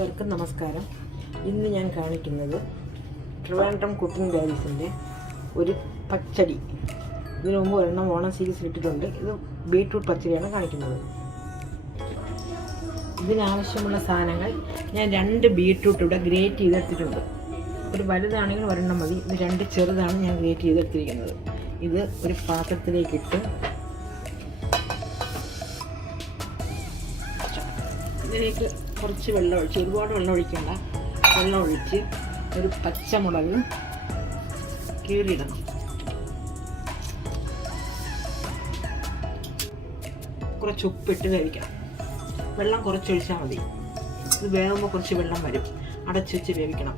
എല്ലാവർക്കും നമസ്കാരം. ഇന്ന് ഞാൻ കാണിക്കുന്നത് ട്രിവാൻഡ്രം കുക്കിംഗ് ഡയറീസിൻ്റെ ഒരു പച്ചടി. ഇതിനു മുമ്പ് ഒരെണ്ണം ഓണം സീരീസിൽ ഇട്ടിട്ടുണ്ട്. ഇത് ബീട്രൂട്ട് പച്ചടിയാണ് കാണിക്കുന്നത്. ഇതിനാവശ്യമുള്ള സാധനങ്ങൾ ഞാൻ 2 ബീട്രൂട്ട് ഇവിടെ ഗ്രേറ്റ് ചെയ്തെടുത്തിട്ടുണ്ട്. ഒരു വലുതാണെങ്കിൽ ഒരെണ്ണം മതി. ഇത് 2 ചെറുതാണ് ഞാൻ ഗ്രേറ്റ് ചെയ്തെടുത്തിരിക്കുന്നത്. ഇത് ഒരു പാത്രത്തിലേക്കിട്ട് ഇതിലേക്ക് കുറച്ച് വെള്ളം ഒഴിച്ച്, ഒരുപാട് വെള്ളം ഒഴിക്കേണ്ട, വെള്ളം ഒഴിച്ച് ഒരു പച്ചമുളക് കീറിയിടണം. കുറച്ച് ഉപ്പിട്ട് വേവിക്കണം. വെള്ളം കുറച്ചൊഴിച്ചാൽ മതി. ഇത് വേകുമ്പോൾ കുറച്ച് വെള്ളം വരും. അടച്ചു വെച്ച് വേവിക്കണം.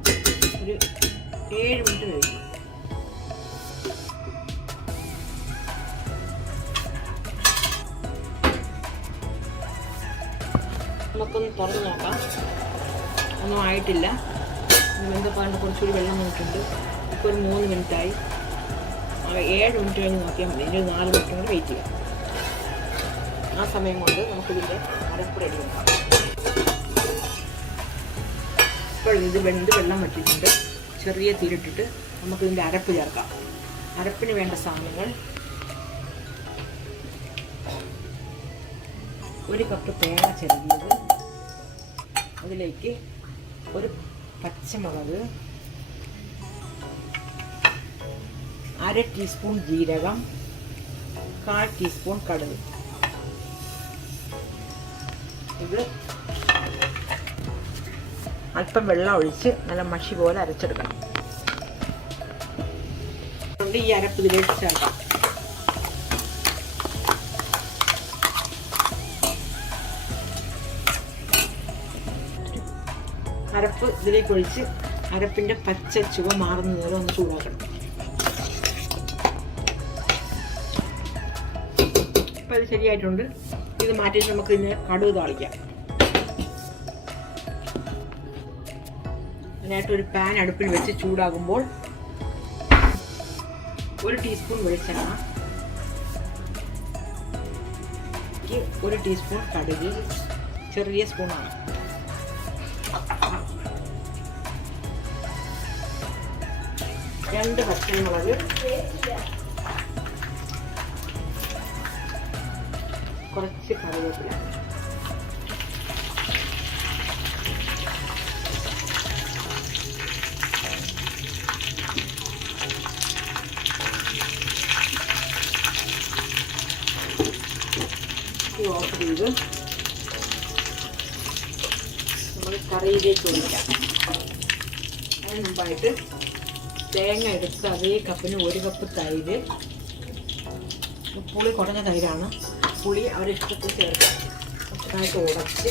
ഒരു 7 മിനിറ്റ് വേവിക്കണം. നമുക്കൊന്ന് തുറന്ന് നോക്കാം. ഒന്നും ആയിട്ടില്ല. വെന്തപ്പാണ്ട് കുറച്ചുകൂടി വെള്ളം വന്നിട്ടുണ്ട്. ഇപ്പോൾ ഒരു 3 മിനിറ്റായി. 7 മിനിറ്റ് കഴിഞ്ഞ് നോക്കിയാൽ മതി. ഇനി 4 മിനിറ്റ് കൂടി വെയിറ്റ് ചെയ്യാം. ആ സമയം കൊണ്ട് നമുക്കിതിൻ്റെ അരപ്പ് റെഡി വെക്കാം. ഇപ്പോൾ ഇത് വെള്ളം വറ്റിയിട്ടുണ്ട്. ചെറിയ തീരിട്ടിട്ട് നമുക്കിതിൻ്റെ അരപ്പ് ചേർക്കാം. അരപ്പിന് വേണ്ട സാധനങ്ങൾ: 1 കപ്പ് തേങ്ങ ചിരകിയത്, അതിലേക്ക് ഒരു പച്ചമുളക്, 1/2 ടീസ്പൂൺ ജീരകം, 1/4 ടീസ്പൂൺ കടുക്. ഇത് അല്പം വെള്ളം ഒഴിച്ച് നല്ല മഷി പോലെ അരച്ചെടുക്കണം. അതുകൊണ്ട് ഈ അരപ്പ് ഇതിലേക്ക് ചേർക്കാം. അരപ്പ് ഇതിലേക്ക് ഒഴിച്ച് അരപ്പിൻ്റെ പച്ച ചുവ മാറുന്ന നേരം ഒന്ന് ചൂടാക്കണം. ഇപ്പം ഇത് ശരിയായിട്ടുണ്ട്. ഇത് മാറ്റിയിട്ട് നമുക്ക് ഇതിന് കടുക് താളിക്കാം. അതിനായിട്ടൊരു പാൻ അടുപ്പിൽ വെച്ച് ചൂടാകുമ്പോൾ 1 ടീസ്പൂൺ വെളിച്ചെണ്ണ, 1 ടീസ്പൂൺ കടുക്, ചെറിയ സ്പൂണാണ്, 2 പച്ചമുളക്, കുറച്ച് കറിവേപ്പില, ഓഫ് ചെയ്ത് നമ്മൾ കറിയിലേക്ക് ഒഴിക്കാം. അതിന് മുമ്പായിട്ട് തേങ്ങ എടുത്ത് അതേ കപ്പിന് 1 കപ്പ് തൈര്, പുളി കുറഞ്ഞ തൈരാണ്, പുളി അവരിഷ്ടത്തിൽ ചേർക്കാം. കുറച്ചായിട്ട് ഉടച്ച്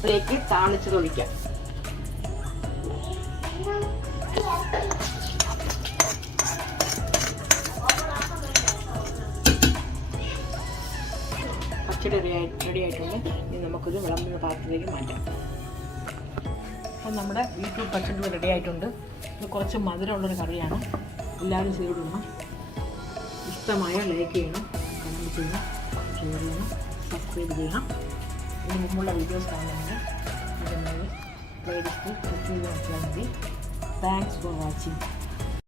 അതിലേക്ക് താളിച്ച് തൊഴിക്കാം. പച്ചടി റെഡി ആയിട്ടുണ്ട്. ഇനി നമുക്കിത് വിളമ്പുന്ന പാത്രത്തിലേക്ക് മാറ്റാം. അപ്പം നമ്മുടെ ബീട്രൂട്ട് പച്ചടി റെഡി ആയിട്ടുണ്ട്. ഇത് കുറച്ച് മധുരമുള്ളൊരു കറിയാണ്. എല്ലാവരും ചെയ്തിടണം. ഇഷ്ടമായ ലൈക്ക് ചെയ്യണം, കമൻറ്റ് ചെയ്യണം, ഷെയർ ചെയ്യണം, സബ്സ്ക്രൈബ് ചെയ്യണം. ഇതിന് മുമ്പുള്ള വീഡിയോസ് കാണണമെങ്കിൽ ഇതിൻ്റെ പ്ലേലിസ്റ്റ് ക്ലിക്ക് ചെയ്ത് നോക്കിയാൽ മതി. Thanks for watching.